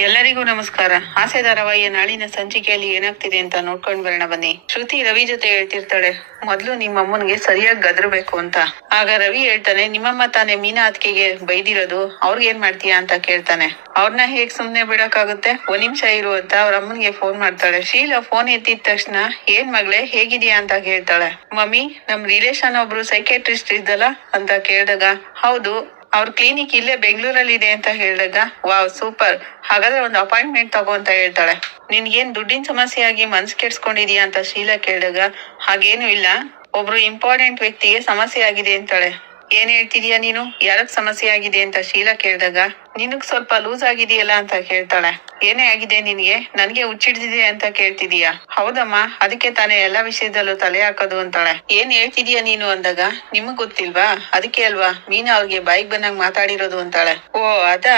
ಎಲ್ಲರಿಗೂ ನಮಸ್ಕಾರ. ಆಸೆ ಧಾರಾವಾಹಿಯ ನಾಳಿನ ಸಂಚಿಕೆಯಲ್ಲಿ ಏನಾಗ್ತಿದೆ ಅಂತ ನೋಡ್ಕೊಂಡ್ ಬರೋಣ ಬನ್ನಿ. ಶ್ರುತಿ ರವಿ ಜೊತೆ ಹೇಳ್ತಿರ್ತಾಳೆ, ಮೊದ್ಲು ನಿಮ್ಮ ಅಮ್ಮನ್ಗೆ ಸರಿಯಾಗಿ ಗದ್ರಬೇಕು ಅಂತ. ಆಗ ರವಿ ಹೇಳ್ತಾನೆ, ನಿಮ್ಮಮ್ಮ ತಾನೇ ಮೀನಾ ಅತ್ಕೆಗೆ ಬೈದಿರೋದು, ಅವ್ರಿಗೆ ಏನ್ ಮಾಡ್ತೀಯಾ ಅಂತ ಕೇಳ್ತಾನೆ. ಅವ್ರನ್ನ ಹೇಗ್ ಸುಮ್ನೆ ಬಿಡಕ್ಕಾಗುತ್ತೆ ಒಂದ್ ನಿಮಿಷ ಇರು ಅಂತ ಅವ್ರ ಅಮ್ಮನ್ಗೆ ಫೋನ್ ಮಾಡ್ತಾಳೆ. ಶೀಲಾ ಫೋನ್ ಎತ್ತಿದ ತಕ್ಷಣ, ಏನ್ ಮಗಳೇ, ಹೇಗಿದ್ಯಾ ಅಂತ ಕೇಳ್ತಾಳೆ. ಮಮ್ಮಿ, ನಮ್ ರಿಲೇಶನ್ ಒಬ್ರು ಸೈಕೆಟ್ರಿಸ್ಟ್ ಇದ್ದಲ್ಲ? ಅಂತ ಕೇಳ್ದಾಗ, ಹೌದು ಅವ್ರ ಕ್ಲಿನಿಕ್ ಇಲ್ಲೇ ಬೆಂಗಳೂರಲ್ಲಿ ಇದೆ ಅಂತ ಹೇಳಿದಾಗ, ವಾವ್, ಸೂಪರ್. ಹಾಗಾದ್ರೆ ಒಂದು ಅಪಾಯಿಂಟ್ಮೆಂಟ್ ತಗೋ ಅಂತ ಹೇಳ್ತಾಳೆ. ನಿನ್ಗೇನ್ ದುಡ್ಡಿನ ಸಮಸ್ಯೆ ಆಗಿ ಮನ್ಸ್ ಕೆಡ್ಸ್ಕೊಂಡಿದ್ಯಾ ಅಂತ ಶೀಲಾ ಕೇಳಿದಾಗ, ಹಾಗೇನು ಇಲ್ಲ. ಒಬ್ರು ಇಂಪಾರ್ಟೆಂಟ್ ವ್ಯಕ್ತಿಗೆ ಸಮಸ್ಯೆ ಆಗಿದೆ ಅಂತಾಳೆ. ಏನ್ ಹೇಳ್ತಿದ್ಯಾ ನೀನು? ಯಾರಕ್ ಸಮಸ್ಯೆ ಆಗಿದೆ ಅಂತ ಶೀಲಾ ಕೇಳಿದಾಗ, ನಿನಗ್ ಸ್ವಲ್ಪ ಲೂಸ್ ಆಗಿದೆಯಲ್ಲ ಅಂತ ಕೇಳ್ತಾಳೆ. ಏನೇ ಆಗಿದೆ ನಿನ್ಗೆ? ನನ್ಗೆ ಹುಚ್ಚಿಡ್ದಿದೆ ಅಂತ ಕೇಳ್ತಿದೀಯ? ಹೌದಮ್ಮ, ಅದಕ್ಕೆ ತಾನೇ ಎಲ್ಲಾ ವಿಷಯದಲ್ಲೂ ತಲೆ ಹಾಕೋದು ಅಂತಾಳೆ. ಏನ್ ಹೇಳ್ತಿದೀಯ ನೀನು? ಅಂದಾಗ, ನಿಮಗ್ ಗೊತ್ತಿಲ್ವಾ? ಅದಕ್ಕೆ ಅಲ್ವಾ? ಮೀನ ಅವ್ರಿಗೆ ಬೈಕ್ ಬಂದಂಗ್ ಮಾತಾಡಿರೋದು ಅಂತಾಳೆ. ಓ, ಅದಾ?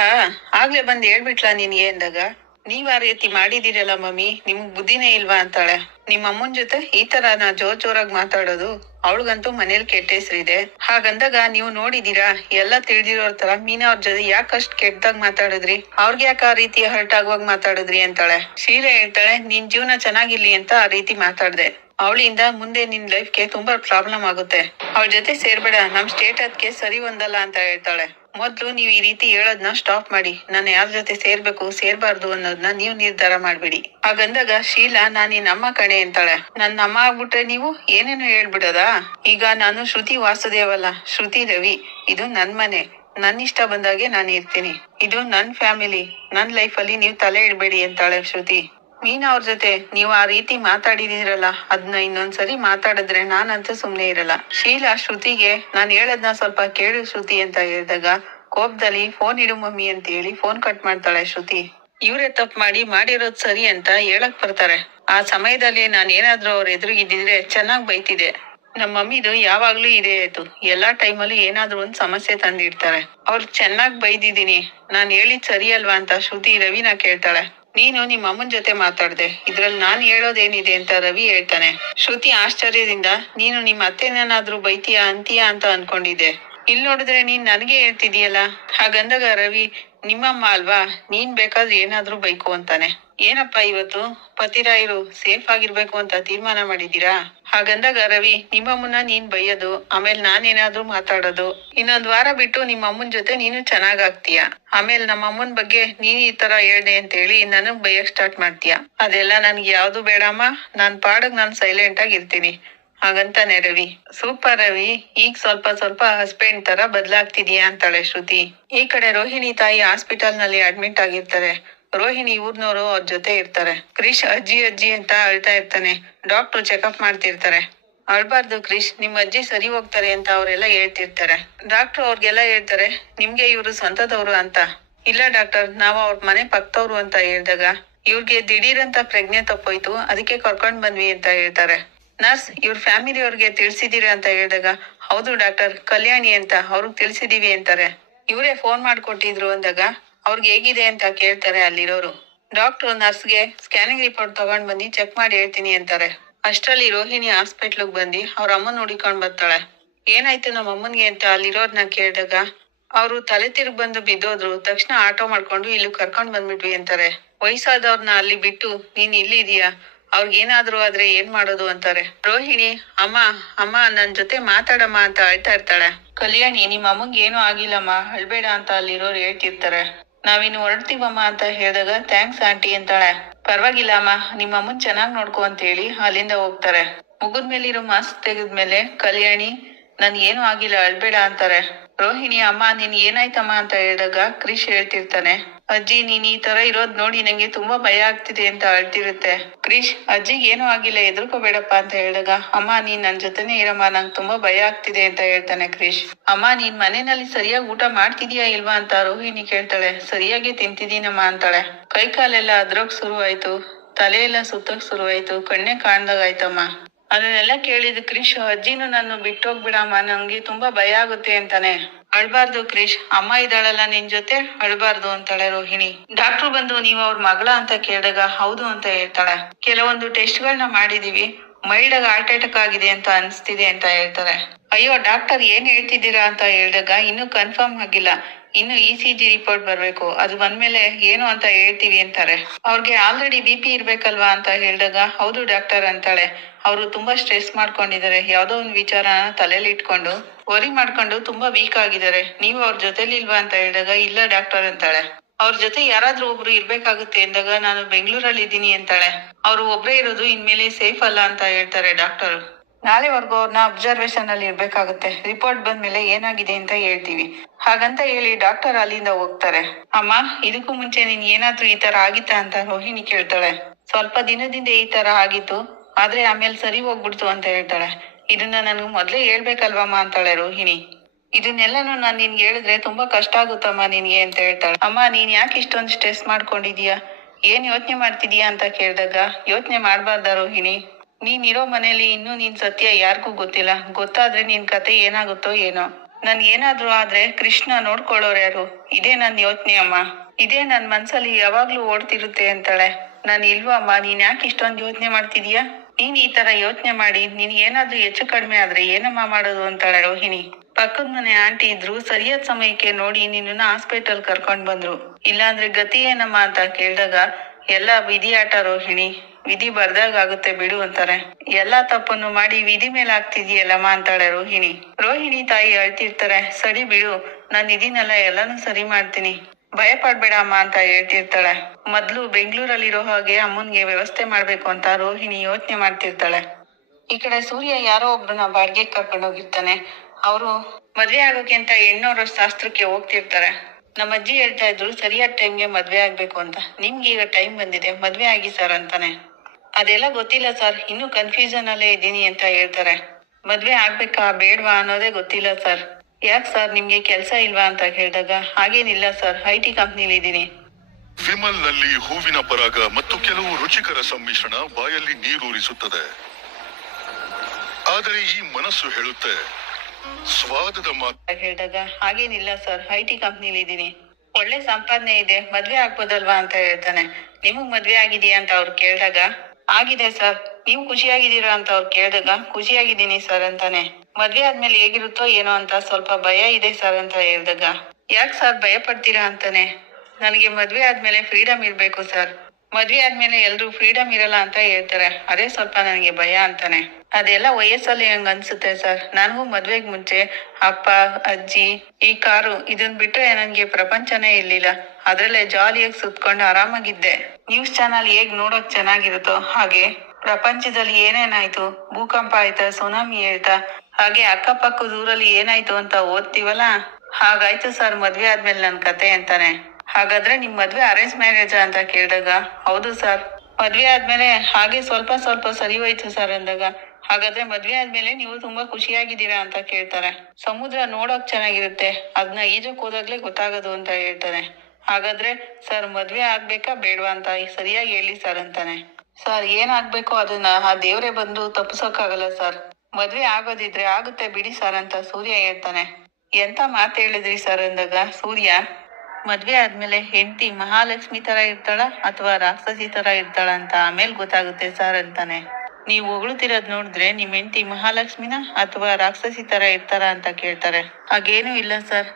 ಆಗ್ಲೇ ಬಂದ್ ಹೇಳ್ಬಿಟ್ಲಾ ನಿನ್ಗೆ? ಅಂದಾಗ ನೀವ್ ಆ ರೀತಿ ಮಾಡಿದಿರಲ್ಲ ಮಮ್ಮಿ, ನಿಮ್ಗ್ ಬುದ್ಧಿನೇ ಇಲ್ವಾ ಅಂತಾಳೆ. ನಿಮ್ಮ ಅಮ್ಮನ್ ಜೊತೆ ಈ ತರ ನಾ ಜೋರ್ ಜೋರಾಗಿ ಮಾತಾಡೋದು ಅವಳಿಗಂತೂ ಮನೇಲಿ ಕೆಟ್ಟ ಹೆಸರಿದೆ ಹಾಗಂದಾಗ ನೀವು ನೋಡಿದೀರಾ, ಎಲ್ಲ ತಿಳಿದಿರೋರ್ ತರ ಮೀನಾ ಅವ್ರ ಜೊತೆ ಯಾಕಷ್ಟ್ ಕೆಟ್ಟದಾಗ ಮಾತಾಡಿದ್ರಿ? ಅವ್ರಿಗೆ ಯಾಕೆ ಆ ರೀತಿ ಹರ್ಟ್ ಆಗುವಾಗ ಮಾತಾಡಿದ್ರಿ ಅಂತಾಳೆ. ಶೀಲಾ ಹೇಳ್ತಾಳೆ, ನಿನ್ ಜೀವನ ಚೆನ್ನಾಗಿರ್ಲಿ ಅಂತ ಆ ರೀತಿ ಮಾತಾಡ್ದೆ. ಅವಳಿಂದ ಮುಂದೆ ನಿನ್ ಲೈಫ್ಗೆ ತುಂಬಾ ಪ್ರಾಬ್ಲಮ್ ಆಗುತ್ತೆ. ಅವಳ ಜೊತೆ ಸೇರ್ಬೇಡ, ನಮ್ ಸ್ಟೇಟ್ ಅದಕ್ಕೆ ಸರಿ ಒಂದಲ್ಲ ಅಂತ ಹೇಳ್ತಾಳೆ. ಮೊದ್ಲು ನೀವ್ ಈ ರೀತಿ ಹೇಳೋದ್ನ ಸ್ಟಾಪ್ ಮಾಡಿ. ನಾನು ಯಾರ ಜೊತೆ ಸೇರ್ಬೇಕು, ಸೇರ್ಬಾರ್ದು ಅನ್ನೋದನ್ನ ನೀವ್ ನಿರ್ಧಾರ ಮಾಡ್ಬಿಡಿ. ಹಾಗಂದಾಗ ಶೀಲಾ, ನಾನ್ ನಿನ್ ಅಮ್ಮ ಕಣೆ ಅಂತಾಳೆ. ನನ್ನ ಅಮ್ಮ ಆಗ್ಬಿಟ್ರೆ ನೀವು ಏನೇನು ಹೇಳ್ಬಿಡೋದಾ? ಈಗ ನಾನು ಶ್ರುತಿ ವಾಸುದೇವಲ್ಲ, ಶ್ರುತಿ ರವಿ. ಇದು ನನ್ ಮನೆ. ನನ್ ಇಷ್ಟ ಬಂದಾಗೆ ನಾನು ಇರ್ತೀನಿ. ಇದು ನನ್ ಫ್ಯಾಮಿಲಿ. ನನ್ ಲೈಫ್ ಅಲ್ಲಿ ನೀವ್ ತಲೆ ಇಡ್ಬೇಡಿ ಅಂತಾಳೆ ಶ್ರುತಿ. ಮೀನಾ ಅವ್ರ ಜೊತೆ ನೀವು ಆ ರೀತಿ ಮಾತಾಡಿದಿರಲ್ಲ ಅದನ್ನ ಇನ್ನೊಂದ್ಸರಿ ಮಾತಾಡಿದ್ರೆ ನಾನಂತೂ ಸುಮ್ನೆ ಇರಲ್ಲ. ಶೀಲಾ ಶ್ರುತಿಗೆ ನಾನ್ ಹೇಳದ್ನ ಸ್ವಲ್ಪ ಕೇಳು ಶ್ರುತಿ ಅಂತ ಹೇಳಿದಾಗ, ಕೋಪದಲ್ಲಿ ಫೋನ್ ಇಡು ಮಮ್ಮಿ ಅಂತ ಹೇಳಿ ಫೋನ್ ಕಟ್ ಮಾಡ್ತಾಳೆ ಶ್ರುತಿ. ಇವ್ರೆ ತಪ್ಪು ಮಾಡಿ ಮಾಡಿರೋದ್ ಸರಿ ಅಂತ ಹೇಳಕ್ ಬರ್ತಾರೆ. ಆ ಸಮಯದಲ್ಲಿ ನಾನ್ ಏನಾದ್ರೂ ಅವ್ರ ಎದುರಿಗಿದ್ದಿದ್ರೆ ಚೆನ್ನಾಗ್ ಬೈತಿದೆ ನಮ್ಮ ಮಮ್ಮಿದು ಯಾವಾಗ್ಲೂ ಇದೇ ಆಯ್ತು. ಎಲ್ಲಾ ಟೈಮಲ್ಲೂ ಏನಾದ್ರೂ ಒಂದ್ ಸಮಸ್ಯೆ ತಂದಿಡ್ತಾರೆ. ಅವ್ರು ಚೆನ್ನಾಗ್ ಬೈದಿದೀನಿ ನಾನ್ ಹೇಳಿದ್ ಸರಿ ಅಲ್ವಾ ಅಂತ ಶ್ರುತಿ ರವೀನಾ ಕೇಳ್ತಾಳೆ. ನೀನು ನಿಮ್ಮ ಅಮ್ಮನ್ ಜೊತೆ ಮಾತಾಡ್ದೆ. ಇದ್ರಲ್ಲಿ ನಾನ್ ಹೇಳೋದೇನಿದೆ ಅಂತ ರವಿ ಹೇಳ್ತಾನೆ. ಶ್ರುತಿ ಆಶ್ಚರ್ಯದಿಂದ, ನೀನು ನಿಮ್ಮ ಅತ್ತೆನೇನಾದ್ರೂ ಬೈತೀಯಾ, ಅಂತೀಯಾ ಅಂತ ಅನ್ಕೊಂಡಿದ್ದೆ. ಇಲ್ ನೋಡಿದ್ರೆ ನೀನ್ ನನಗೆ ಹೇಳ್ತಿದೀಯಲ್ಲ ಹಾಗಂದಾಗ ರವಿ, ನಿಮ್ಮಮ್ಮ ಅಲ್ವಾ? ನೀನ್ ಬೇಕಾದ್ರೆ ಏನಾದ್ರೂ ಬೈಕು ಅಂತಾನೆ. ಏನಪ್ಪ ಇವತ್ತು? ಪತಿರಾಯರು ಸೇಫ್ ಆಗಿರ್ಬೇಕು ಅಂತ ತೀರ್ಮಾನ ಮಾಡಿದ್ದೀರಾ? ಹಾಗಂದಾಗ ರವಿ, ನಿಮ್ಮ ನಿಮ್ಮಮ್ಮನ್ನ ನೀನ್ ಬೈಯೋದು, ಆಮೇಲೆ ನಾನೇನಾದ್ರೂ ಮಾತಾಡೋದು. ಇನ್ನೊಂದ್ ವಾರ ಬಿಟ್ಟು ನಿಮ್ಮ ಅಮ್ಮನ್ ಜೊತೆ ನೀನು ಚೆನ್ನಾಗ್ ಆಗ್ತೀಯ ಆಮೇಲೆ ನಮ್ಮ ಅಮ್ಮನ್ ಬಗ್ಗೆ ನೀನ್ ಈ ತರ ಹೇಳ್ದೆ ಅಂತ ಹೇಳಿ ನನಗ್ ಬೈಯಕ್ ಸ್ಟಾರ್ಟ್ ಮಾಡ್ತೀಯ. ಅದೆಲ್ಲ ನನ್ಗೆ ಯಾವ್ದು ಬೇಡಮ್ಮ. ನಾನ್ ಪಾಡಗ್ ನಾನ್ ಸೈಲೆಂಟ್ ಆಗಿ ಇರ್ತೀನಿ. ಹಾಗಂತಾನೆ ರವಿ. ಸೂಪರ್ ರವಿ. ಈಗ ಸ್ವಲ್ಪ ಸ್ವಲ್ಪ ಹಸ್ಬೆಂಡ್ ತರ ಬದ್ಲಾಗ್ತಿದ್ಯಾ ಅಂತಾಳೆ ಶ್ರುತಿ. ಈ ಕಡೆ ರೋಹಿಣಿ ತಾಯಿ ಹಾಸ್ಪಿಟಲ್ನಲ್ಲಿ ಅಡ್ಮಿಟ್ ಆಗಿರ್ತಾರೆ. ರೋಹಿಣಿ ಊರ್ನವರು ಅವ್ರ ಜೊತೆ ಇರ್ತಾರೆ. ಕ್ರಿಶ್ ಅಜ್ಜಿ ಅಜ್ಜಿ ಅಂತ ಅಳ್ತಾ ಇರ್ತಾನೆ. ಡಾಕ್ಟ್ರು ಚೆಕಪ್ ಮಾಡ್ತಿರ್ತಾರೆ. ಅಳ್ಬಾರ್ದು ಕ್ರಿಶ್, ನಿಮ್ ಅಜ್ಜಿ ಸರಿ ಹೋಗ್ತಾರೆ ಅಂತ ಅವರೆಲ್ಲ ಹೇಳ್ತಿರ್ತಾರೆ. ಡಾಕ್ಟ್ರು ಅವ್ರಿಗೆಲ್ಲ ಹೇಳ್ತಾರೆ, ನಿಮ್ಗೆ ಇವರು ಸ್ವಂತದವರು ಅಂತ. ಇಲ್ಲ ಡಾಕ್ಟರ್, ನಾವು ಅವ್ರ ಮನೆ ಪಕ್ಕದವ್ರು ಅಂತ ಹೇಳಿದಾಗ, ಇವ್ರಿಗೆ ದಿಢೀರಂತ ಪ್ರಜ್ಞೆ ತಪ್ಪೋಯ್ತು, ಅದಕ್ಕೆ ಕರ್ಕೊಂಡ್ ಬಂದ್ವಿ ಅಂತ ಹೇಳ್ತಾರೆ. ನರ್ಸ್, ಇವ್ರ ಫ್ಯಾಮಿಲಿ ಅವ್ರಿಗೆ ತಿಳಿಸಿದೀರಾ ಅಂತ ಹೇಳಿದಾಗ, ಹೌದು ಡಾಕ್ಟರ್, ಕಲ್ಯಾಣಿ ಅಂತ, ಅವ್ರಿಗೆ ತಿಳಿಸಿದೀವಿ ಅಂತಾರೆ. ಇವರೇ ಫೋನ್ ಮಾಡ್ಕೊಟ್ಟಿದ್ರು ಅಂದಾಗ ಅವ್ರಿಗೆ ಹೇಗಿದೆ ಅಂತ ಕೇಳ್ತಾರೆ ಅಲ್ಲಿರೋರು. ಡಾಕ್ಟ್ರು ನರ್ಸ್ಗೆ ಸ್ಕ್ಯಾನಿಂಗ್ ರಿಪೋರ್ಟ್ ತಗೊಂಡ್ ಬನ್ನಿ ಚೆಕ್ ಮಾಡಿ ಹೇಳ್ತೀನಿ ಅಂತಾರೆ. ಅಷ್ಟರಲ್ಲಿ ರೋಹಿಣಿ ಹಾಸ್ಪಿಟ್ಲಿಗೆ ಬಂದು ಅವ್ರ ಅಮ್ಮನ ಹುಡಿಕೊಂಡ್ ಬರ್ತಾಳೆ. ಏನಾಯ್ತು ನಮ್ಮ ಅಮ್ಮನ್ಗೆ ಅಂತ ಅಲ್ಲಿರೋರ್ನ ಕೇಳಿದಾಗ, ಅವರು ತಲೆ ತಿರುಗ್ ಬಂದು ಬಿದ್ದೋದ್ರು, ತಕ್ಷಣ ಆಟೋ ಮಾಡ್ಕೊಂಡು ಇಲ್ಲಿ ಕರ್ಕೊಂಡ್ ಬಂದ್ಬಿಟ್ವಿ ಅಂತಾರೆ. ವಯಸ್ಸಾದವ್ರನ್ನ ಅಲ್ಲಿ ಬಿಟ್ಟು, ನೀನ್ ಇಲ್ಲಿ ಇದೀಯಾ? ಅವ್ರಿಗೇನಾದ್ರೂ ಆದ್ರೆ ಏನ್ ಮಾಡೋದು ಅಂತಾರೆ. ರೋಹಿಣಿ, ಅಮ್ಮ ಅಮ್ಮ, ನನ್ ಜೊತೆ ಮಾತಾಡಮ್ಮ ಅಂತ ಅಳ್ತಾ ಇರ್ತಾಳೆ. ಕಲ್ಯಾಣಿ ನಿಮ್ಮ ಅಮ್ಮಂಗೆ ಏನೂ ಆಗಿಲ್ಲಮ್ಮ. ಅಳ್ಬೇಡ ಅಂತ ಅಲ್ಲಿರೋರು ಹೇಳ್ತಿರ್ತಾರೆ. ನಾವಿನ್ನು ಹೊರಡ್ತೀವಮ್ಮ ಅಂತ ಹೇಳಿದಾಗ ಥ್ಯಾಂಕ್ಸ್ ಆಂಟಿ ಅಂತಾಳೆ. ಪರವಾಗಿಲ್ಲ ಅಮ್ಮ, ನಿಮ್ಮ ಅಮ್ಮನ್ ಚೆನ್ನಾಗ್ ನೋಡ್ಕೊ ಅಂತ ಹೇಳಿ ಅಲ್ಲಿಂದ ಹೋಗ್ತಾರೆ. ಮುಗಿದ ಮೇಲಿರೋ ಮಾಸ್ಕ್ ತೆಗೆದ್ಮೇಲೆ ಕಲ್ಯಾಣಿ, ನನ್ ಏನು ಆಗಿಲ್ಲ, ಅಳ್ಬೇಡ ಅಂತಾರೆ. ರೋಹಿಣಿ, ಅಮ್ಮ, ನಿನ್ ಏನಾಯ್ತಮ್ಮ? ಅಂತ ಹೇಳಿದಾಗ ಕ್ರಿಶ್ ಹೇಳ್ತಿರ್ತಾನೆ. ಅಜ್ಜಿ, ನೀನ್ ಈ ತರ ಇರೋದ್ ನೋಡಿ ನಂಗೆ ತುಂಬಾ ಭಯ ಆಗ್ತಿದೆ ಅಂತ ಅಳ್ತಿರುತ್ತೆ. ಕ್ರಿಶ್, ಅಜ್ಜಿಗೆ ಏನೂ ಆಗಿಲ್ಲ ಎದುರ್ಕೋಬೇಡಪ್ಪ ಅಂತ ಹೇಳಿದಾಗ, ಅಮ್ಮ, ನೀನ್ ನನ್ ಜೊತೆನೆ ಇರಮ್ಮ, ನಂಗ್ ತುಂಬಾ ಭಯ ಆಗ್ತಿದೆ ಅಂತ ಹೇಳ್ತಾನೆ ಕ್ರಿಶ್. ಅಮ್ಮ, ನೀನ್ ಮನೆಯಲ್ಲಿ ಸರಿಯಾಗಿ ಊಟ ಮಾಡ್ತಿದೀಯಾ ಇಲ್ವಾ? ಅಂತ ರೋಹಿಣಿ ಕೇಳ್ತಾಳೆ. ಸರಿಯಾಗಿ ತಿಂತಿದೀನಮ್ಮ ಅಂತಾಳೆ. ಕೈ ಕಾಲೆಲ್ಲ ಅದ್ರೋಗ್ ಶುರು ತಲೆ ಎಲ್ಲ ಸುತ್ತಕ್ ಶುರುವಾಯ್ತು ಕಣ್ಣೆ ಕಾಣ್ದಾಗ ಆಯ್ತಮ್ಮ. ಅದನ್ನೆಲ್ಲ ಕೇಳಿದ ಕ್ರಿಶ್, ಅಜ್ಜಿನೂ ನಾನು ಬಿಟ್ಟೋಗ್ಬಿಡಮ್ಮ, ನಂಗೆ ತುಂಬಾ ಭಯ ಆಗುತ್ತೆ ಅಂತಾನೆ. ಅಳ್ಬಾರ್ದು ಕ್ರಿಶ್ ಅಮ್ಮ ಇದ್ದಾಳಲ್ಲ ನಿನ್ ಜೊತೆ? ಅಳ್ಬಾರ್ದು ಅಂತಾಳೆ ರೋಹಿಣಿ. ಡಾಕ್ಟ್ರು ಬಂದು ನೀವು ಅವ್ರ ಮಗಳ ಅಂತ ಕೇಳಿದಾಗ ಹೌದು ಅಂತ ಹೇಳ್ತಾಳೆ. ಕೆಲವೊಂದು ಟೆಸ್ಟ್ ಗಳನ್ನ ಮಾಡಿದೀವಿ. ಮೈಲ್ಡ್ ಆಗಿ ಹಾರ್ಟ್ ಅಟ್ಯಾಕ್ ಆಗಿದೆ ಅಂತ ಅನ್ಸ್ತಿದೆ ಅಂತ ಹೇಳ್ತಾರೆ. ಅಯ್ಯೋ, ಡಾಕ್ಟರ್ ಏನ್ ಹೇಳ್ತಿದ್ದೀರಾ ಅಂತ ಹೇಳಿದಾಗ ಇನ್ನೂ ಕನ್ಫರ್ಮ್ ಆಗಿಲ್ಲ. ಇನ್ನು ಇ ಸಿ ಜಿ ರಿಪೋರ್ಟ್ ಬರ್ಬೇಕು. ಅದು ಬಂದ್ಮೇಲೆ ಏನು ಅಂತ ಹೇಳ್ತೀವಿ ಅಂತಾರೆ. ಅವ್ರಿಗೆ ಆಲ್ರೆಡಿ ಬಿ ಪಿ ಇರ್ಬೇಕಲ್ವಾ ಅಂತ ಹೇಳಿದಾಗ, ಹೌದು ಡಾಕ್ಟರ್ ಅಂತಾಳೆ. ಅವರು ತುಂಬಾ ಸ್ಟ್ರೆಸ್ ಮಾಡ್ಕೊಂಡಿದ್ದಾರೆ. ಯಾವ್ದೋ ಒಂದು ವಿಚಾರನ ತಲೆಯಲ್ಲಿ ಇಟ್ಕೊಂಡು ವರಿ ಮಾಡ್ಕೊಂಡು ತುಂಬಾ ವೀಕ್ ಆಗಿದ್ದಾರೆ. ನೀವು ಅವ್ರ ಜೊತೆಲಿ ಇಲ್ವಾ ಅಂತ ಹೇಳಿದಾಗ, ಇಲ್ಲ ಡಾಕ್ಟರ್ ಅಂತಾಳೆ. ಅವ್ರ ಜೊತೆ ಯಾರಾದ್ರೂ ಒಬ್ರು ಇರ್ಬೇಕಾಗುತ್ತೆ ಅಂದಾಗ, ನಾನು ಬೆಂಗಳೂರಲ್ಲಿ ಇದ್ದೀನಿ ಅಂತಾಳೆ. ಅವ್ರು ಒಬ್ರೇ ಇರೋದು ಇನ್ಮೇಲೆ ಸೇಫ್ ಅಲ್ಲ ಅಂತ ಹೇಳ್ತಾರೆ ಡಾಕ್ಟರ್ ನಾಳೆವರೆಗೂ ಅವ್ರನ್ನ ಅಬ್ಸರ್ವೇಷನ್ ಅಲ್ಲಿ ಇರ್ಬೇಕಾಗುತ್ತೆ. ರಿಪೋರ್ಟ್ ಬಂದ್ಮೇಲೆ ಏನಾಗಿದೆ ಅಂತ ಹೇಳ್ತೀವಿ. ಹಾಗಂತ ಹೇಳಿ ಡಾಕ್ಟರ್ ಅಲ್ಲಿಂದ ಹೋಗ್ತಾರೆ. ಅಮ್ಮ, ಇದಕ್ಕೂ ಮುಂಚೆ ನಿನ್ ಏನಾದ್ರೂ ಈ ತರ ಆಗಿತ್ತಾ? ಅಂತ ರೋಹಿಣಿ ಕೇಳ್ತಾಳೆ. ಸ್ವಲ್ಪ ದಿನದಿಂದ ಈ ತರ ಆಗಿತ್ತು. ಆದ್ರೆ ಆಮೇಲೆ ಸರಿ ಹೋಗ್ಬಿಡ್ತು ಅಂತ ಹೇಳ್ತಾಳೆ. ಇದನ್ನ ನನ್ಗೆ ಮೊದ್ಲೇ ಹೇಳ್ಬೇಕಲ್ವಮ್ಮ? ಅಂತಾಳೆ ರೋಹಿಣಿ. ಇದನ್ನೆಲ್ಲಾನು ನಾನ್ ನಿನ್ಗೆ ಹೇಳಿದ್ರೆ ತುಂಬಾ ಕಷ್ಟ ಆಗುತ್ತಮ್ಮ ನಿನ್ಗೆ, ಅಂತ ಹೇಳ್ತಾಳೆ. ಅಮ್ಮ, ನೀನ್ ಯಾಕೆ ಇಷ್ಟೊಂದು ಸ್ಟ್ರೆಸ್ ಮಾಡ್ಕೊಂಡಿದೀಯಾ? ಏನ್ ಯೋಚನೆ ಮಾಡ್ತಿದೀಯಾ? ಅಂತ ಕೇಳಿದಾಗ, ಯೋಚನೆ ಮಾಡ್ಬಾರ್ದ ರೋಹಿಣಿ. ನೀನ್ ಇರೋ ಮನೇಲಿ ಇನ್ನೂ ನಿನ್ ಸತ್ಯ ಯಾರಿಗೂ ಗೊತ್ತಿಲ್ಲ. ಗೊತ್ತಾದ್ರೆ ನಿನ್ ಕತೆ ಏನಾಗುತ್ತೋ ಏನೋ. ನನ್ ಏನಾದ್ರೂ ಆದ್ರೆ ಕೃಷ್ಣ ನೋಡ್ಕೊಳ್ಳೋರು ಯಾರು? ಇದೇ ನನ್ ಯೋಚನೆ ಅಮ್ಮ. ಇದೇ ನನ್ ಮನ್ಸಲ್ಲಿ ಯಾವಾಗ್ಲೂ ಓಡ್ತಿರುತ್ತೆ ಅಂತಾಳೆ. ನಾನ್ ಇಲ್ವಾ ಅಮ್ಮ? ನೀನ್ ಯಾಕೆ ಇಷ್ಟೊಂದು ಯೋಚನೆ ಮಾಡ್ತಿದೀಯಾ? ನೀನ್ ಈ ತರ ಯೋಚನೆ ಮಾಡಿ ನಿನ್ ಏನಾದ್ರೂ ಹೆಚ್ಚು ಕಡಿಮೆ ಆದ್ರೆ ಏನಮ್ಮ ಮಾಡೋದು ಅಂತಾಳೆ ರೋಹಿಣಿ. ಪಕ್ಕದ ಮನೆ ಆಂಟಿ ಇದ್ರು ಸರಿಯಾದ ಸಮಯಕ್ಕೆ ನೋಡಿ ನಿನ್ನ ಹಾಸ್ಪಿಟಲ್ ಕರ್ಕೊಂಡ್ ಬಂದ್ರು. ಇಲ್ಲಾಂದ್ರೆ ಗತಿ ಏನಮ್ಮ ಅಂತ ಕೇಳಿದಾಗ, ಎಲ್ಲ ವಿಧಿಯಾಟ ರೋಹಿಣಿ. ವಿಧಿ ಬರ್ದಾಗ ಆಗುತ್ತೆ ಬಿಡು ಅಂತಾರೆ. ಎಲ್ಲಾ ತಪ್ಪನ್ನು ಮಾಡಿ ವಿಧಿ ಮೇಲೆ ಆಗ್ತಿದ್ಯಲ್ಲಮ್ಮ ಅಂತಾಳೆ ರೋಹಿಣಿ. ರೋಹಿಣಿ ತಾಯಿ ಅಳ್ತಿರ್ತಾರೆ ಸರಿ ಬಿಡು, ನಾನ್ ಇದೀನಲ್ಲ ಎಲ್ಲಾನು ಸರಿ ಮಾಡ್ತೀನಿ. ಭಯ ಪಡ್ಬೇಡ ಅಮ್ಮ ಅಂತ ಹೇಳ್ತಿರ್ತಾಳೆ. ಮೊದ್ಲು ಬೆಂಗಳೂರಲ್ಲಿರೋ ಹಾಗೆ ಅಮ್ಮನ್ಗೆ ವ್ಯವಸ್ಥೆ ಮಾಡ್ಬೇಕು ಅಂತ ರೋಹಿಣಿ ಯೋಚನೆ ಮಾಡ್ತಿರ್ತಾಳೆ. ಈ ಕಡೆ ಸೂರ್ಯ ಯಾರೋ ಒಬ್ರನ್ನ ಬಾಡ್ಗೆ ಕರ್ಕೊಂಡು ಹೋಗಿರ್ತಾನೆ. ಅವರು ಮದ್ವೆ ಆಗೋಕೆ ಅಂತ ಹೆಣ್ಣೋರ ಶಾಸ್ತ್ರಕ್ಕೆ ಹೋಗ್ತಿರ್ತಾರೆ. ನಮ್ಮ ಅಜ್ಜಿ ಹೇಳ್ತಾ ಇದ್ರು, ಸರಿಯಾದ ಟೈಮ್ಗೆ ಮದ್ವೆ ಆಗ್ಬೇಕು ಅಂತ. ನಿಮ್ಗೆ ಈಗ ಟೈಮ್ ಬಂದಿದೆ, ಮದ್ವೆ ಆಗಿ ಸರ್ ಅಂತಾನೆ. ಅದೆಲ್ಲ ಗೊತ್ತಿಲ್ಲ ಸರ್. ಇನ್ನೂ ಕನ್ಫ್ಯೂಷನ್ ಅಲ್ಲೇ ಇದ್ದೀನಿ ಅಂತ ಹೇಳ್ತಾರೆ. ಮದ್ವೆ ಆಗ್ಬೇಕಾ ಬೇಡವಾ ಅನ್ನೋದೇ ಗೊತ್ತಿಲ್ಲ ಸರ್. ಯಾಕೆ ಸರ್ ನಿಮ್ಗೆ ಕೆಲ್ಸ ಇಲ್ವಾ ಅಂತ ಕೇಳಿದಾಗ ಹಾಗೇನಿಲ್ಲ ಸರ್. ಐ ಟಿ ಕಂಪ್ನಿಲಿ ಇದ್ದೀನಿ. ವಿಮಲ್ನಲ್ಲಿ ಹೂವಿನ ಪರಾಗ ಮತ್ತು ಕೆಲವು ರುಚಿಕರ ಸಮ್ಮಿಶ್ರಣ ಬಾಯಲ್ಲಿ ನೀರೂರಿಸುತ್ತದೆ. ಆದರೆ ಈ ಮನಸ್ಸು ಹೇಳುತ್ತೆ ಸ್ವಾದದ ಮಾತು ಹೇಳಿದಾಗ ಹಾಗೇನಿಲ್ಲ ಸರ್. ಐ ಟಿ ಕಂಪ್ನಿಲಿ ಇದ್ದೀನಿ. ಒಳ್ಳೆ ಸಂಪಾದನೆ ಇದೆ. ಮದ್ವೆ ಆಗ್ಬೋದಲ್ವಾ ಅಂತ ಹೇಳ್ತಾನೆ. ನಿಮಗ್ ಮದ್ವೆ ಆಗಿದೆಯಾ ಅಂತ ಅವ್ರು ಕೇಳಿದಾಗ ಆಗಿದೆ ಸರ್. ನೀವು ಖುಷಿಯಾಗಿದ್ದೀರಾ ಅಂತ ಅವ್ರು ಕೇಳಿದಾಗ, ಖುಷಿಯಾಗಿದ್ದೀನಿ ಸರ್ ಅಂತಾನೆ. ಮದ್ವೆ ಆದ್ಮೇಲೆ ಹೇಗಿರುತ್ತೋ ಏನೋ ಅಂತ ಸ್ವಲ್ಪ ಭಯ ಇದೆ ಸರ್ ಅಂತ ಹೇಳಿದಾಗ, ಯಾಕೆ ಸರ್ ಭಯ ಪಡ್ತೀರಾ ಅಂತಾನೆ. ನನಗೆ ಮದ್ವೆ ಆದ್ಮೇಲೆ ಫ್ರೀಡಮ್ ಇರಬೇಕು ಸರ್. ಮದ್ವೆ ಆದ್ಮೇಲೆ ಎಲ್ರು ಫ್ರೀಡಮ್ ಇರಲ್ಲ ಅಂತ ಹೇಳ್ತಾರೆ. ಅದೇ ಸ್ವಲ್ಪ ನನಗೆ ಭಯ ಅಂತಾನೆ. ಅದೆಲ್ಲ ವಯಸ್ಸಲ್ಲಿ ಹಂಗ ಅನ್ಸುತ್ತೆ ಸರ್. ನನಗೂ ಮದ್ವೆಗ್ ಮುಂಚೆ ಅಪ್ಪ, ಅಜ್ಜಿ, ಈ ಕಾರು ಇದನ್ ಬಿಟ್ರೆ ನನ್ಗೆ ಪ್ರಪಂಚನೇ ಇರ್ಲಿಲ್ಲ. ಅದ್ರಲ್ಲೇ ಜಾಲಿಯಾಗಿ ಸುತ್ಕೊಂಡು ಆರಾಮಾಗಿದ್ದೆ. ನ್ಯೂಸ್ ಚಾನಲ್ ಹೇಗ್ ನೋಡೋಕ್ ಚೆನ್ನಾಗಿರುತ್ತೋ ಹಾಗೆ. ಪ್ರಪಂಚದಲ್ಲಿ ಏನೇನಾಯ್ತು? ಭೂಕಂಪ ಆಯ್ತಾ? ಸುನಾಮಿ ಹೇಳ್ತಾ? ಹಾಗೆ ಅಕ್ಕಪಕ್ಕದ ಊರಲ್ಲಿ ಏನಾಯ್ತು ಅಂತ ಓದ್ತೀವಲ್ಲ? ಹಾಗಾಯ್ತು ಸರ್ ಮದ್ವೆ ಆದ್ಮೇಲೆ ನನ್ ಕತೆ ಅಂತಾನೆ. ಹಾಗಾದ್ರೆ ನಿಮ್ ಮದ್ವೆ ಅರೇಂಜ್ ಮ್ಯಾರೇಜ್ ಅಂತ ಕೇಳಿದಾಗ, ಹೌದು ಸರ್ ಮದ್ವೆ ಆದ್ಮೇಲೆ ಹಾಗೆ ಸ್ವಲ್ಪ ಸ್ವಲ್ಪ ಸರಿ ಹೋಯ್ತು ಸರ್ ಅಂದಾಗ. ಹಾಗಾದ್ರೆ ಮದ್ವೆ ಆದ್ಮೇಲೆ ನೀವು ತುಂಬಾ ಖುಷಿಯಾಗಿದ್ದೀರಾ ಅಂತ ಕೇಳ್ತಾರೆ. ಸಮುದ್ರ ನೋಡೋಕ್ ಚೆನ್ನಾಗಿರುತ್ತೆ. ಅದನ್ನ ಈಜಕ್ ಹೋದಾಗ್ಲೇ ಗೊತ್ತಾಗೋದು ಅಂತ ಹೇಳ್ತಾನೆ ಹಾಗಾದ್ರೆ ಸರ್ ಮದ್ವೆ ಆಗ್ಬೇಕಾ ಬೇಡ್ವಾ ಅಂತ ಸರಿಯಾಗಿ ಹೇಳಿ ಸರ್ ಅಂತಾನೆ. ಸರ್ ಏನಾಗ್ಬೇಕು ಅದನ್ನ? ಆ ದೇವ್ರೆ ಬಂದು ತಪ್ಪಿಸೋಕ್ಕಾಗಲ್ಲ ಸರ್. ಮದ್ವೆ ಆಗೋದಿದ್ರೆ ಆಗುತ್ತೆ ಬಿಡಿ ಸರ್ ಅಂತ ಸೂರ್ಯ ಹೇಳ್ತಾನೆ. ಎಂತ ಮಾತು ಹೇಳಿದ್ರಿ ಸರ್ ಅಂದಾಗ ಸೂರ್ಯ? ಮದ್ವೆ ಆದ್ಮೇಲೆ ಹೆಂಡತಿ ಮಹಾಲಕ್ಷ್ಮಿ ತರ ಇರ್ತಾಳ ಅಥವಾ ರಾಕ್ಷಸಿ ತರ ಇರ್ತಾಳ ಅಂತ ಆಮೇಲೆ ಗೊತ್ತಾಗುತ್ತೆ ಸರ್ ಅಂತಾನೆ. ನೀವು ಹೊಗಳುತ್ತಿರೋದ್ ನೋಡಿದ್ರೆ ನಿಮ್ ಹೆಂಡತಿ ಮಹಾಲಕ್ಷ್ಮಿನ ಅಥವಾ ರಾಕ್ಷಸಿ ತರ ಇರ್ತಾರ ಅಂತ ಕೇಳ್ತಾರೆ. ಹಾಗೇನೂ ಇಲ್ಲ ಸರ್.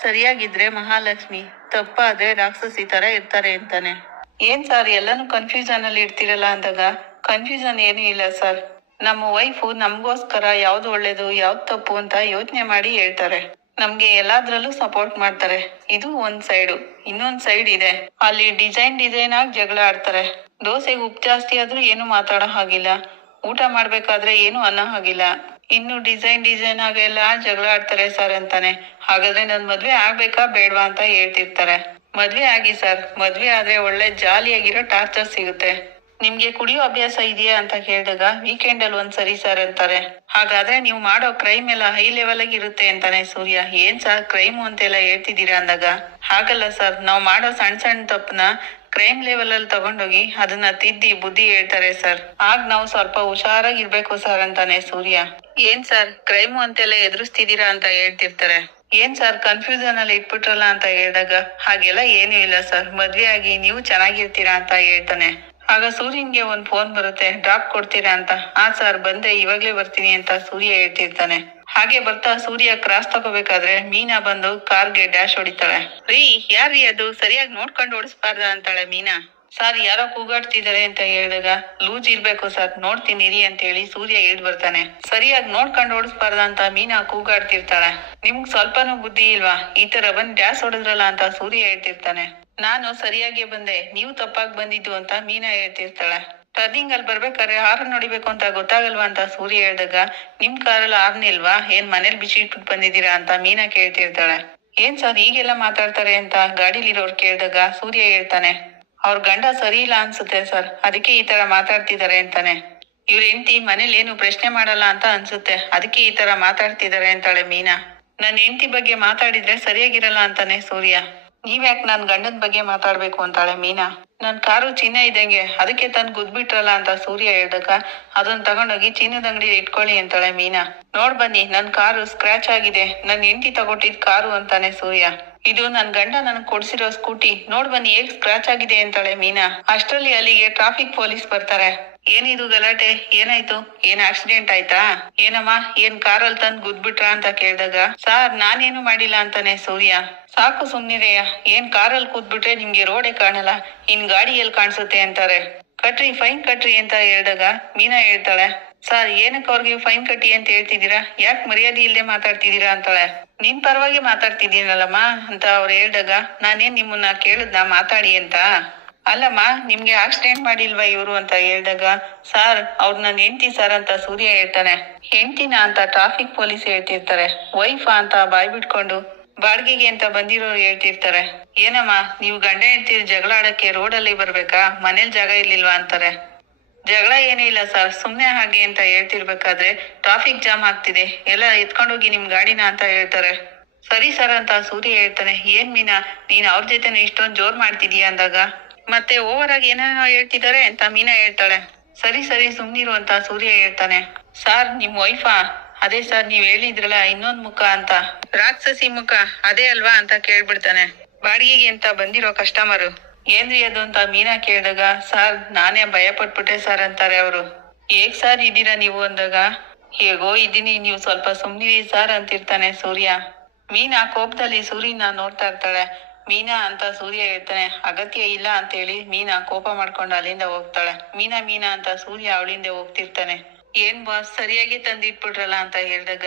ಸರಿಯಾಗಿದ್ರೆ ಮಹಾಲಕ್ಷ್ಮಿ, ತಪ್ಪಾದ್ರೆ ರಾಕ್ಷಸಿ ತರ ಇರ್ತಾರೆ ಅಂತಾನೆ. ಏನ್ ಸರ್, ಎಲ್ಲಾನು ಕನ್ಫ್ಯೂಷನ್ ಅಲ್ಲಿ ಇರ್ತೀರಲ್ಲ ಅಂದಾಗ? ಕನ್ಫ್ಯೂಷನ್ ಏನೂ ಇಲ್ಲ ಸರ್. ನಮ್ಮ ವೈಫು ನಮಗೋಸ್ಕರ ಯಾವ್ದು ಒಳ್ಳೇದು, ಯಾವ್ದು ತಪ್ಪು ಅಂತ ಯೋಚನೆ ಮಾಡಿ ಹೇಳ್ತಾರೆ. ನಮ್ಗೆ ಎಲ್ಲಾದ್ರಲ್ಲೂ ಸಪೋರ್ಟ್ ಮಾಡ್ತಾರೆ. ಇದು ಒಂದ್ ಸೈಡು ಇನ್ನೊಂದ್ ಸೈಡ್ ಇದೆ. ಅಲ್ಲಿ ಡಿಸೈನ್ ಡಿಸೈನ್ ಆಗಿ ಜಗಳ ಆಡ್ತಾರೆ. ದೋಸೆಗೆ ಉಪ್ಪು ಜಾಸ್ತಿ ಆದ್ರೂ ಏನು ಮಾತಾಡೋ ಹಾಗಿಲ್ಲ. ಊಟ ಮಾಡ್ಬೇಕಾದ್ರೆ ಏನು ಅನ್ನೋ ಹಾಗಿಲ್ಲ. ಇನ್ನು ಡಿಸೈನ್ ಡಿಸೈನ್ ಆಗೆಲ್ಲ ಜಗಳ ಆಡ್ತಾರೆ ಸರ್ ಅಂತಾನೆ. ಹಾಗಾದ್ರೆ ನನ್ ಮದ್ವೆ ಆಗ್ಬೇಕಾ ಬೇಡವಾ ಅಂತ ಹೇಳ್ತಿರ್ತಾರೆ. ಮದ್ವೆ ಆಗಿ ಸರ್. ಮದ್ವೆ ಆದ್ರೆ ಒಳ್ಳೆ ಜಾಲಿಯಾಗಿರೋ ಟಾರ್ಚರ್ ಸಿಗುತ್ತೆ. ನಿಮ್ಗೆ ಕುಡಿಯೋ ಅಭ್ಯಾಸ ಇದೆಯಾ ಅಂತ ಕೇಳಿದಾಗ ವೀಕೆಂಡ್ ಅಲ್ಲಿ ಒಂದ್ಸರಿ ಸರ್ ಅಂತಾರೆ. ಹಾಗಾದ್ರೆ ನೀವು ಮಾಡೋ ಕ್ರೈಮ್ ಎಲ್ಲ ಹೈ ಲೆವೆಲ್ ಆಗಿ ಇರುತ್ತೆ ಅಂತಾನೆ ಸೂರ್ಯ. ಏನ್ ಸರ್ ಕ್ರೈಮ್ ಅಂತೆಲ್ಲ ಹೇಳ್ತಿದ್ದೀರಾ ಅಂದಾಗ? ಹಾಗಲ್ಲ ಸರ್. ನಾವು ಮಾಡೋ ಸಣ್ಣ ಸಣ್ಣ ತಪ್ಪನ ಕ್ರೈಮ್ ಲೆವೆಲ್ ಅಲ್ಲಿ ತಗೊಂಡೋಗಿ ಅದನ್ನ ತಿದ್ದಿ, ಬುದ್ಧಿ ಹೇಳ್ತಾರೆ ಸರ್. ಆಗ ನಾವು ಸ್ವಲ್ಪ ಹುಷಾರಾಗಿರ್ಬೇಕು ಸರ್ ಅಂತಾನೆ ಸೂರ್ಯ. ಏನ್ ಸರ್? ಕ್ರೈಮ್ ಅಂತೆಲ್ಲ ಎದುರಿಸ್ತಿದ್ದೀರಾ ಅಂತ ಹೇಳ್ತಿರ್ತಾರೆ. ಏನ್ ಸರ್ ಕನ್ಫ್ಯೂಷನ್ ಅಲ್ಲಿ ಇಟ್ಬಿಟ್ರಲ್ಲ ಅಂತ ಹೇಳಿದಾಗ? ಹಾಗೆಲ್ಲ ಏನೂ ಇಲ್ಲ ಸರ್. ಮದ್ವೆ ಆಗಿ ನೀವು ಚೆನ್ನಾಗಿರ್ತೀರಾ ಅಂತ ಹೇಳ್ತಾನೆ. ಆಗ ಸೂರ್ಯನ್ಗೆ ಒಂದ್ ಫೋನ್ ಬರುತ್ತೆ. ಡ್ರಾಪ್ ಕೊಡ್ತೀರಾ ಅಂತ. ಆ ಸರ್, ಬಂದೆ. ಇವಾಗ್ಲೇ ಬರ್ತೀನಿ ಅಂತ ಸೂರ್ಯ ಹೇಳ್ತಿರ್ತಾನೆ. ಹಾಗೆ ಬರ್ತಾ ಸೂರ್ಯ ಕ್ರಾಸ್ ತಗೋಬೇಕಾದ್ರೆ ಮೀನಾ ಬಂದು ಕಾರ್ಗೆ ಡ್ಯಾಶ್ ಹೊಡಿತಾಳೆ. ರೀ, ಯಾರ್ರೀ ಅದು? ಸರಿಯಾಗಿ ನೋಡ್ಕೊಂಡು ಓಡಿಸ್ಬಾರ್ದ? ಅಂತಾಳೆ ಮೀನಾ. ಸರ್, ಯಾರೋ ಕೂಗಾಡ್ತಿದ್ದಾರೆ ಅಂತ ಹೇಳಿದಾಗ ಲೂಜ್ ಇರ್ಬೇಕು ಸರ್, ನೋಡ್ತೀನಿ ಇರಿ ಅಂತ ಹೇಳಿ ಸೂರ್ಯ ಹೇಳ್ ಬರ್ತಾನೆ. ಸರಿಯಾಗಿ ನೋಡ್ಕೊಂಡು ಓಡಿಸ್ಬಾರ್ದ ಅಂತ ಮೀನಾ ಕೂಗಾಡ್ತಿರ್ತಾಳೆ. ನಿಮ್ಗ್ ಸ್ವಲ್ಪನೂ ಬುದ್ಧಿ ಇಲ್ವಾ? ಈ ತರ ಬಂದ್ ಡ್ಯಾಸ್ ಹೊಡೆದ್ರಲ್ಲ ಅಂತ ಸೂರ್ಯ ಹೇಳ್ತಿರ್ತಾನೆ. ನಾನು ಸರಿಯಾಗಿ ಬಂದೆ, ನೀವು ತಪ್ಪಾಗಿ ಬಂದಿದ್ದು ಅಂತ ಮೀನಾ ಹೇಳ್ತಿರ್ತಾಳೆ. ಟರ್ನಿಂಗ್ ಅಲ್ಲಿ ಬರ್ಬೇಕಾದ್ರೆ ಹಾರ್ನ್ ನೋಡಿಬೇಕು ಅಂತ ಗೊತ್ತಾಗಲ್ವಾ ಅಂತ ಸೂರ್ಯ ಹೇಳಿದಾಗ, ನಿಮ್ ಕಾರಲ್ಲಿ ಹಾರ್ನ್ ಇಲ್ವಾ? ಏನ್ ಮನೇಲಿ ಬಿಸಿ ಇಟ್ಬಿಟ್ಟು ಬಂದಿದ್ದೀರಾ ಅಂತ ಮೀನಾ ಕೇಳ್ತಿರ್ತಾಳೆ. ಏನ್ ಸರ್ ಹೀಗೆಲ್ಲ ಮಾತಾಡ್ತಾರೆ ಅಂತ ಗಾಡಿಲಿರೋರು ಕೇಳಿದಾಗ ಸೂರ್ಯ ಹೇಳ್ತಾನೆ ಅವ್ರ ಗಂಡ ಸರಿ ಇಲ್ಲ ಅನ್ಸುತ್ತೆ ಸರ್. ಅದಕ್ಕೆ ಈ ತರ ಮಾತಾಡ್ತಿದ್ದಾರೆ ಅಂತಾನೆ. ಇವ್ರ ಹೆಂಡತಿ ಮನೇಲಿ ಏನು ಪ್ರಶ್ನೆ ಮಾಡಲ್ಲ ಅಂತ ಅನ್ಸುತ್ತೆ. ಅದಕ್ಕೆ ಈ ತರ ಮಾತಾಡ್ತಿದ್ದಾರೆ ಅಂತಾಳೆ ಮೀನಾ. ನನ್ನ ಹೆಂಡತಿ ಬಗ್ಗೆ ಮಾತಾಡಿದ್ರೆ ಸರಿಯಾಗಿರಲ್ಲ ಅಂತಾನೆ ಸೂರ್ಯ. ನೀವ್ಯಾಕ್ ನನ್ ಗಂಡನ ಬಗ್ಗೆ ಮಾತಾಡ್ಬೇಕು ಅಂತಾಳೆ ಮೀನಾ. ನನ್ ಕಾರು ಚಿನ್ನ ಇದ್ದಂಗೆ ಅದಕ್ಕೆ ತಂದು ಗುದ್ಬಿಟ್ರಲ್ಲ ಅಂತ ಸೂರ್ಯ ಹೇಳ್ದಕ್ಕ ಅದನ್ನ ತಗೊಂಡೋಗಿ ಚಿನ್ನದ ಅಂಗಡಿ ಇಟ್ಕೊಳ್ಳಿ ಅಂತಾಳೆ ಮೀನಾ. ನೋಡ್ ಬನ್ನಿ, ನನ್ ಕಾರು ಸ್ಕ್ರಾಚ್ ಆಗಿದೆ. ನನ್ ಹೆಂಡತಿ ತಗೊಟ್ಟಿದ್ ಕಾರು ಅಂತಾನೆ ಸೂರ್ಯ. ಇದು ನನ್ ಗಂಡ ನನಗ್ ಕೊಡ್ಸಿರೋ ಸ್ಕೂಟಿ. ನೋಡ್ ಬನ್ನಿ ಹೇಗ್ ಸ್ಕ್ರಾಚ್ ಆಗಿದೆ ಅಂತಾಳೆ ಮೀನಾ. ಅಷ್ಟ್ರಲ್ಲಿ ಅಲ್ಲಿಗೆ ಟ್ರಾಫಿಕ್ ಪೊಲೀಸ್ ಬರ್ತಾರೆ. ಏನಿದು ಗಲಾಟೆ? ಏನಾಯ್ತು? ಏನ್ ಆಕ್ಸಿಡೆಂಟ್ ಆಯ್ತಾ? ಏನಮ್ಮ? ಏನ್ ಕಾರಲ್ಲಿ ತಂದ್ ಗುದ್ಬಿಟ್ರ ಅಂತ ಕೇಳಿದಾಗ, ಸಾರ್, ನಾನೇನು ಮಾಡಿಲ್ಲ ಅಂತಾನೆ ಸೂರ್ಯ. ಸಾಕು ಸುಮ್ನಿರೆಯ ಏನ್ ಕಾರಲ್ಲಿ ಕೂತ್ಬಿಟ್ರೆ ನಿಮ್ಗೆ ರೋಡೇ ಕಾಣಲ್ಲ. ಇನ್ ಗಾಡಿ ಎಲ್ ಕಾಣಿಸುತ್ತೆ ಅಂತಾರೆ. ಕಟ್ರಿ ಫೈನ್ ಕಟ್ರಿ ಅಂತ ಹೇಳಿದಾಗ ಮೀನಾ ಹೇಳ್ತಾಳೆ. ಸರ್, ಏನಕ್ಕೆ ಅವ್ರಿಗೆ ಫೈನ್ ಕಟ್ಟಿ ಅಂತ ಹೇಳ್ತಿದ್ದೀರಾ? ಯಾಕೆ ಮರ್ಯಾದೆ ಇಲ್ಲದೆ ಮಾತಾಡ್ತಿದ್ದೀರಾ? ಅಂತಾಳೆ. ನಿನ್ ಪರವಾಗಿ ಮಾತಾಡ್ತಿದ್ದೀನಲ್ಲಮ್ಮ ಅಂತ ಅವ್ರು ಹೇಳ್ದಾಗ, ನಾನೇನ್ ನಿಮ್ಮನ್ನ ಕೇಳಿದ್ನ ಮಾತಾಡಿ ಅಂತ? ಅಲ್ಲಮ್ಮ, ನಿಮ್ಗೆ ಆಕ್ಸಿಡೆಂಟ್ ಮಾಡಿಲ್ವಾ ಇವ್ರು ಅಂತ ಹೇಳ್ದಾಗ, ಸರ್, ಅವ್ರು ನನ್ ಹೆಂಡತಿ ಸರ್ ಅಂತ ಸೂರ್ಯ ಹೇಳ್ತಾನೆ. ಹೆಂಡ್ತಿನ ಅಂತ ಟ್ರಾಫಿಕ್ ಪೊಲೀಸ್ ಹೇಳ್ತಿರ್ತಾರೆ. ವೈಫಾ ಅಂತ ಬಾಯ್ ಬಿಟ್ಕೊಂಡು ಬಾಡ್ಗೆಗೆ ಅಂತ ಬಂದಿರೋರು ಹೇಳ್ತಿರ್ತಾರೆ. ಏನಮ್ಮ, ನೀವು ಗಂಡ ಹೆಂಡ್ತಿ ಜಗಳ ಆಡಕ್ಕೆ ರೋಡಲ್ಲಿ ಬರ್ಬೇಕಾ? ಮನೇಲಿ ಜಾಗ ಇರ್ಲಿಲ್ವಾ? ಅಂತಾರೆ. ಜಗಳ ಏನೂ ಇಲ್ಲ ಸರ್, ಸುಮ್ನೆ ಹಾಗೆ ಅಂತ ಹೇಳ್ತಿರ್ಬೇಕಾದ್ರೆ ಟ್ರಾಫಿಕ್ ಜಾಮ್ ಆಗ್ತಿದೆ. ಎಲ್ಲ ಎತ್ಕೊಂಡೋಗಿ ನಿಮ್ ಗಾಡಿನ ಅಂತ ಹೇಳ್ತಾರೆ. ಸರಿ ಸರ್ ಅಂತ ಸೂರ್ಯ ಹೇಳ್ತಾನೆ, ಏನ್ ಮೀನಾ, ನೀನ್ ಅವ್ರ ಜೊತೆನೆ ಇಷ್ಟೊಂದ್ ಜೋರ್ ಮಾಡ್ತಿದೀಯ ಅಂದಾಗ? ಮತ್ತೆ ಓವರ್ ಆಗಿ ಏನೇನೋ ಹೇಳ್ತಿದ್ದಾರೆ ಅಂತ ಮೀನಾ ಹೇಳ್ತಾಳೆ. ಸರಿ ಸರಿ, ಸುಮ್ನಿರು ಅಂತ ಸೂರ್ಯ ಹೇಳ್ತಾನೆ. ಸಾರ್ ನಿಮ್ ವೈಫಾ ಅದೇ ಸರ್ ನೀವ್ ಹೇಳಿದ್ರಲ್ಲ, ಇನ್ನೊಂದ್ ಮುಖ ಅಂತ. ರಾಕ್ಷಸಿ ಮುಖ, ಅದೇ ಅಲ್ವಾ? ಅಂತ ಕೇಳ್ಬಿಡ್ತಾನೆ. ಬಾಡಿಗೆಗೆ ಅಂತ ಬಂದಿರೋ ಕಸ್ಟಮರು ಏನ್ರಿ ಅದು ಅಂತ ಮೀನಾ ಕೇಳಿದಾಗ, ಸರ್, ನಾನೇ ಭಯ ಪಟ್ಬಿಟ್ಟೆ ಸರ್, ಅಂತಾರೆ ಅವರು. ಹೇಗ್ ಸರ್ ಇದ್ದೀರಾ ನೀವು? ಅಂದಾಗ, ಹೇಗೋ ಇದ್ದೀನಿ, ನೀವು ಸ್ವಲ್ಪ ಸುಮ್ನಿರಿ ಸರ್, ಅಂತಿರ್ತಾನೆ ಸೂರ್ಯ. ಮೀನಾ ಕೋಪದಲ್ಲಿ ಸೂರ್ಯನ ನೋಡ್ತಾ ಇರ್ತಾಳೆ. ಮೀನಾ ಅಂತ ಸೂರ್ಯ ಹೇಳ್ತಾನೆ ಅಗತ್ಯ ಇಲ್ಲ ಅಂತ ಹೇಳಿ ಮೀನಾ ಕೋಪ ಮಾಡ್ಕೊಂಡು ಅಲ್ಲಿಂದ ಹೋಗ್ತಾಳೆ. ಮೀನಾ ಮೀನಾ ಅಂತ ಸೂರ್ಯ ಅವಳಿಂದ ಹೋಗ್ತಿರ್ತಾನೆ. ಏನ್ ಬಾಸ್ ಸರಿಯಾಗಿ ತಂದಿಟ್ಬಿಟ್ರಲ್ಲ, ಅಂತ ಹೇಳ್ದಾಗ